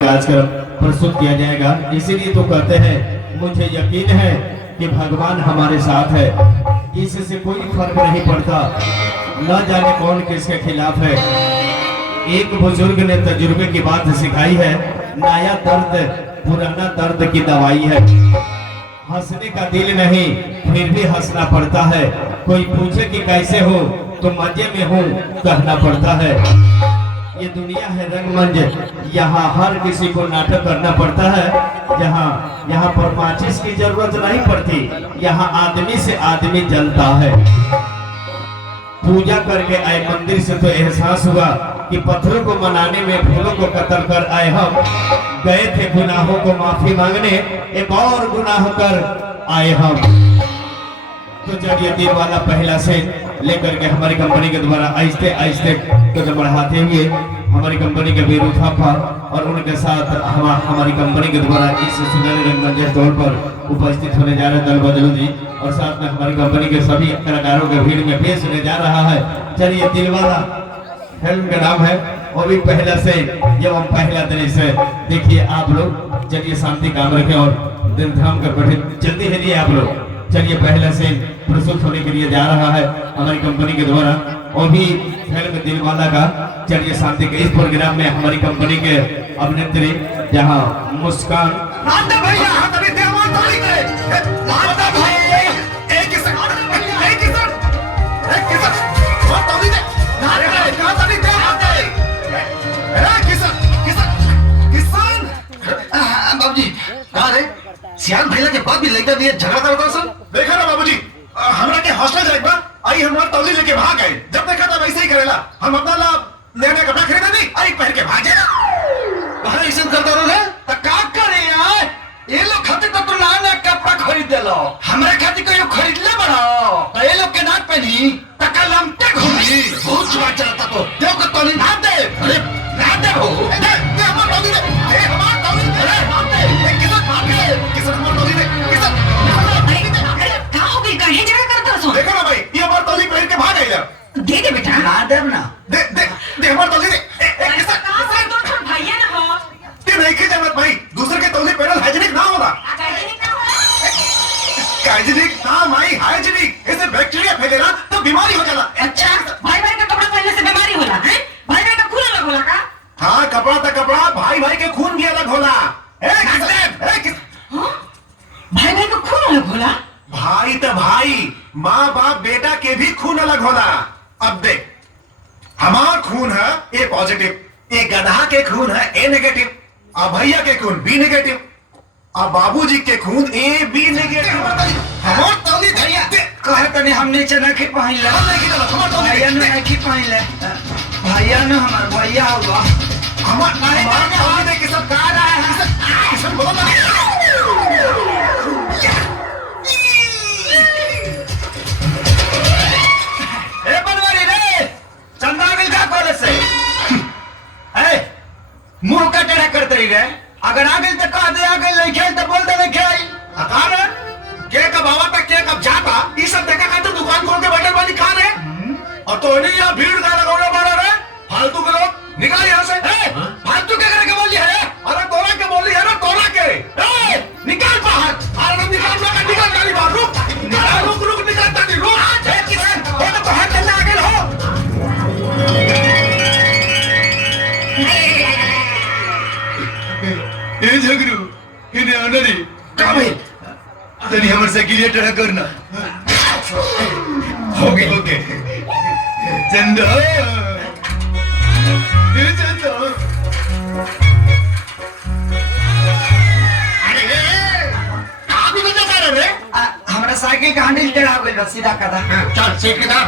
आजकल प्रस्तुत किया जाएगा। इसीलिए तो कहते हैं मुझे यकीन है कि भगवान हमारे साथ है, इससे कोई फर्क नहीं पड़ता, न जाने कौन किसके खिलाफ है। एक बुजुर्ग ने तजुर्बे की बात सिखाई है, नया दर्द पुराना दर्द की दवाई है। हंसने का दिल नहीं फिर भी हंसना पड़ता है, कोई पूछे कि कैसे हो तो मजे में हूँ कहना पड़ता है। ये दुनिया है रंगमंच, यहाँ हर किसी को नाटक करना पड़ता है। यहाँ पर माचिस की जरूरत नहीं पड़ती, यहाँ आदमी से आदमी जलता है। पूजा करके आए मंदिर से तो एहसास हुआ कि पत्थरों को मनाने में फूलों को कतर कर आए हम। गए थे गुनाहों को माफी मांगने, एक और गुनाह कर आए हम। तो चलिए दिल वाला पहला से लेकर के हमारी कंपनी के द्वारा आहिस्ते आहिस्ते कदम बढ़ाते हुए हमारी कंपनी के वीरू थापा और उनके साथ हमारी कंपनी के द्वारा इस सुनहरे रंगमंच तौर पर उपस्थित होने जा रहे दल बदलू जी, और साथ में हमारी कंपनी के सभी कलाकारों के भीड़ में पेश होने जा रहा है। चलिए दिल वाला फिल्म का नाम है, और भी पहला से एवं पहला दृश्य देखिए आप लोग। चलिए शांति काम रखें और दिल थाम कर बैठे, जल्दी है आप लोग। चलिए पहले से प्रस्तुत होने के लिए जा रहा है हमारी कंपनी के द्वारा, और भी फिल्म दिलवाला का। चलिए शांति के इस प्रोग्राम में हमारी कंपनी के अभिनेत्री जहां मुस्कान सियान भैया के बाद भी लड़का दिए झगड़ा करता सर। देखा ना बाबूजी, हमरा के हॉस्टल जाए बा आई हमार तौली लेके भाग गए। जब देखा तब ऐसे ही करेला। हम अपना ला नया कपड़ा खरीदा नहीं, आई पहन के भाग जाएगा। वहां ऐसे करता रहे त का करे यार, ये लोग खातिर तो तू नया कपड़ा खरीद देलो, हमरा खातिर कोई खरीद ले बड़ो तो ये लोग के नाक पे नहीं तका लमटे घूमी बहुत जुआ चलता। तो देव को तौली ना दे, अरे ना दे हो दे हमार तौली दे, ए हमार तौली दे, अरे ना दे किसन भाग गए, किसन हमार तौली दे, किसन का हो गई काहे जगह करता सो। देखो ना भाई, ये हमार तौली पहन के भाग गया। दे दे बेटा, ना दे ना, दे दे दे हमार तौली दे। किसन कहां से तो छोड़ भैया ना हो, ते नहीं के जरूरत भाई, दूसरे के तौली पहनल हाइजीनिक ना होला। हाइजीनिक ना माई, हाइजीनिक इससे बैक्टीरिया फैलेला तो बीमारी हो जाला। अच्छा भाई भाई का कपड़ा पहनने से बीमारी होला है? भाई भाई का खून अलग होला का? हाँ कपड़ा तो कपड़ा, भाई भाई के खून भी अलग होला। भाई भाई का खून अलग होला? भाई तो भाई, माँ बाप बेटा के भी खून अलग होला। अब देख, हमार खून है ए पॉजिटिव, ए गधा के खून है ए नेगेटिव, अब भैया के खून बी नेगेटिव, अब बाबूजी के खून ए बी नेगेटिव। हमार तौली भैया कहे तने हम नीचे नहीं पहन ले, भैया ने नहीं पहन ले, भैया ने हमार भैया हुआ हमार तौली देख के सब गा रहा है। किसन बोलो ना, ए बनवारी रे चंदा मिल का कॉलेज से ए मुंह का टेढ़ा करते रही रे, अगर आ गई तो कह दे, आ गई नहीं खेल तो बोल दे नहीं खेल। अकाल के कब आवा तक के कब जाता, ये सब देखा खाते दुकान खोल के बैठे वाली खा रहे। और तो नहीं यहाँ भीड़ का लगौड़ा मारा रहे फालतू के लोग, निकाल यहाँ से। फालतू के करके बोली है, अरे तोरा के बोली है ना, तोरा के निकाल बाहर। अरे निकाल निकाल गाड़ी बाहर, रुक रुक रुक निकाल ताकि रुक। ये तो बाहर चलने आगे रहो। ए झगरू इन्हें आनरी क्या भाई, तनी हमर से गिरे टेढ़ा करना हो गए चंदा ए चंदा आप भी जा रहे रे। हमरा साइकिल का हैंडल टेढ़ा हो गइल, सीधा कदा चल सीख ना,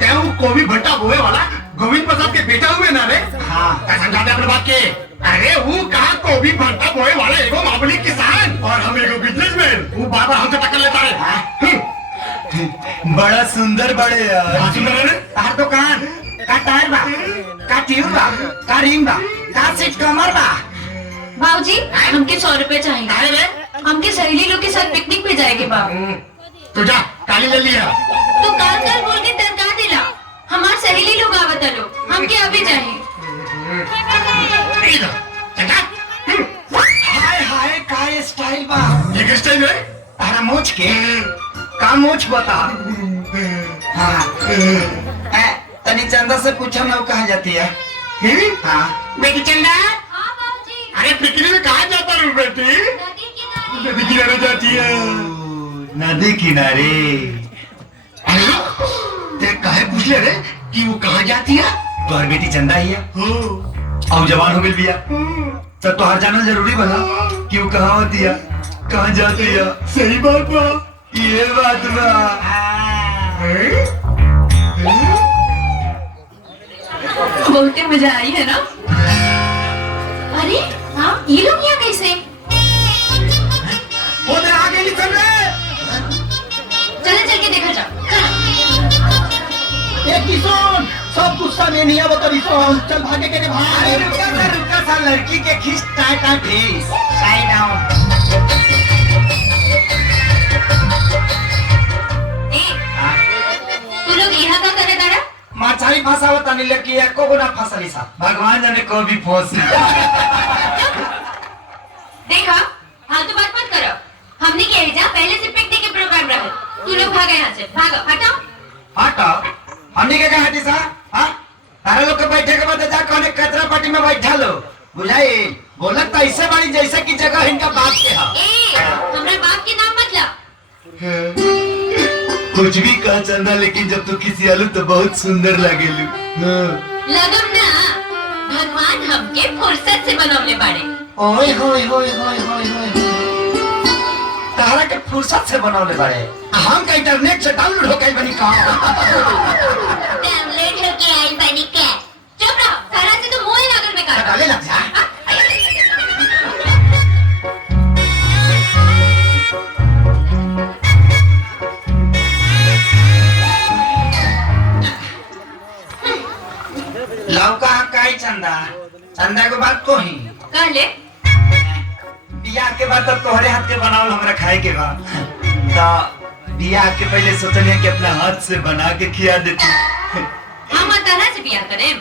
तेऊ कोवी भट्टा बोए वाला गोविंद प्रसाद के बेटा हुए ना रे। हां समझा दे अपने बात के। अरे वो कहा कोवी भट्टा बोए वाला एगो मामूली किसान और हम एगो बिजनेसमैन, वो बाबा हमसे टक्कर लेता है। बड़ा सुंदर बड़े यार। हाँ सुन रहे रे, तार दुकान का टायर बा, का ट्यूब बा, का रिंग बा, का सीट कमर बा। बाबूजी हमके 100 रुपए चाहिए, अरे रे हमके सहेली लोग के साथ पिकनिक पे जाएंगे बाबू। तू जा काली ले लिया। तो काल बोल के तरका दिला, हमार सहेली लोग आवत लो, हमके अभी चाहिए। चंदा कामोच के कामोच बता। हाँ तनी चंदा से पूछो ना वो कहाँ जाती है। हाँ बेटी चंदा, हाँ बाबूजी। अरे पिकनिक में कहाँ जाता रू बेटी? नदी किनारे। नदी किनारे जाती है। नदी किनारे। ते काहे पूछ ले रे कि वो कहाँ जाती है? तोहर बेटी चंदा ही है और जवान हो गई बिया तो तोहर जानल जरूरी बना कि वो कहाँ होती है कहाँ जाती है। सही बात बा। ये बात बा। बहुत मजा आई है ना। अरे हाँ, ये लोग यहाँ कैसे? वो दे आगे निकल रे। चले चल के देखा जाओ। किशोर सब गुस्सा में नहीं आवत किशोर। चल भागे के भाग। अरे रुका सा लड़की के खींच टाटा ठेस साइड डाउन। तू लोग यहाँ का करे दादा? मछली फंसावत नहीं लड़की है को ना फंसली सा भगवान जाने को भी फंस। देखा, फालतू बात मत करो। हमने क्या जा पहले से पिकनिक के प्रोग्राम रहे। तू लोग भागो यहाँ से, भागो, हटाओ। हटाओ हमने क्या कहा सा। हाँ तारे लोग के बैठे के बाद जा कहने कचरा पार्टी में बैठा लो बुझाई बोलत तो ऐसे बड़ी जैसे की जगह इनका बाप के है। ए, हमरा बाप के नाम मत ला। कुछ भी कहा चंदा लेकिन जब तू किसी आलू तो बहुत सुंदर लगेलू। लगम ना, भगवान हमके फुर्सत से बनवले बाड़े। ओए होए होए होए होए होए तारा के फुर्सत से बनवले बाड़े हम का इंटरनेट से डाउनलोड हो गई बनी का। डाउनलोड होके आई बनी के। चुप रहो, सारा से तो मुंह ही लागल में कर। डाले लग जा। लौका काई चंदा चंदा के बात को ही कह ले। बियाह के बाद तब तोहरे हाथ के बनावल हमरा खाए के बा तो बियाह के पहले सोचलिए कि अपना हाथ से बना के खिया देती। हम तरह से बियाह करें।